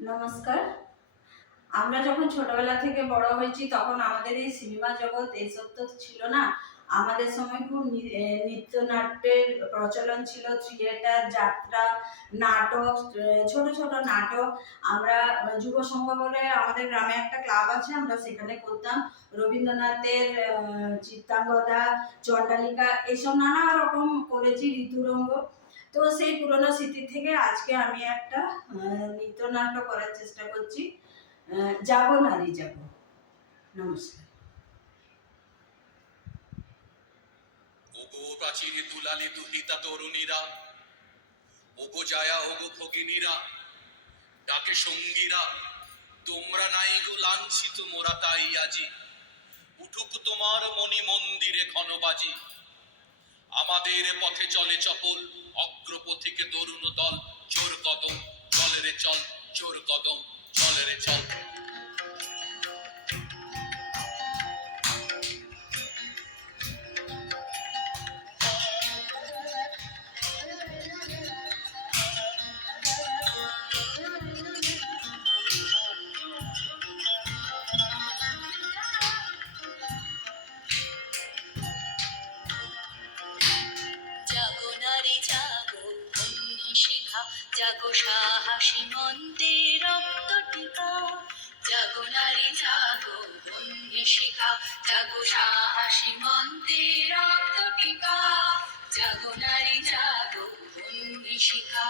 নমস্কার। আমরা যখন ছোটবেলা থেকে বড় হয়েছি তখন আমাদের এই সিনেমা জগৎ এসব তো ছিল না। আমাদের সময় খুব নৃত্যনাট্যের প্রচলন ছিল, থিয়েটার, যাত্রা, নাটক, ছোট ছোট নাটক। আমরা যুব সংঘ বলে আমাদের গ্রামে একটা ক্লাব আছে, আমরা সেখানে করতাম। রবীন্দ্রনাথের চিত্রাঙ্গদা, চণ্ডালিকা এসব নানা রকম করেছি, ঋতুরঙ্গ। তো সেই পুরনো স্মৃতি থেকে আজকে আমি একটা নৃত্যনাট্য করার চেষ্টা করছি। জাগো নারী জাগো। নমস্কার। ওগো প্রাচীরে দুলালে দুহিতা তরুণীরা, ওগো জায়া ওগো ভগিনীরা, ডাকে সঙ্গীরা, তোমরা নাই গো লাঞ্ছিত মোরা তাই আজি। উঠুক তোমার মণি মন্দিরে ঘনবাজি। আমাদের পথে চলে চপল অগ্রপথিকে তরুণ দল। চোর কদম চলে রে চল, চোর কদম চলে রে চল। জাগো নারী জাগো বন্ধু শিখা, জাগো সাহসী মন্ত্রে রক্ত টিকা। জাগো নারী জাগো বন্ধু শিখা, জাগো সাহসী মন্ত্রে রক্ত টিকা। জাগো নারী জাগো বন্ধু শিখা।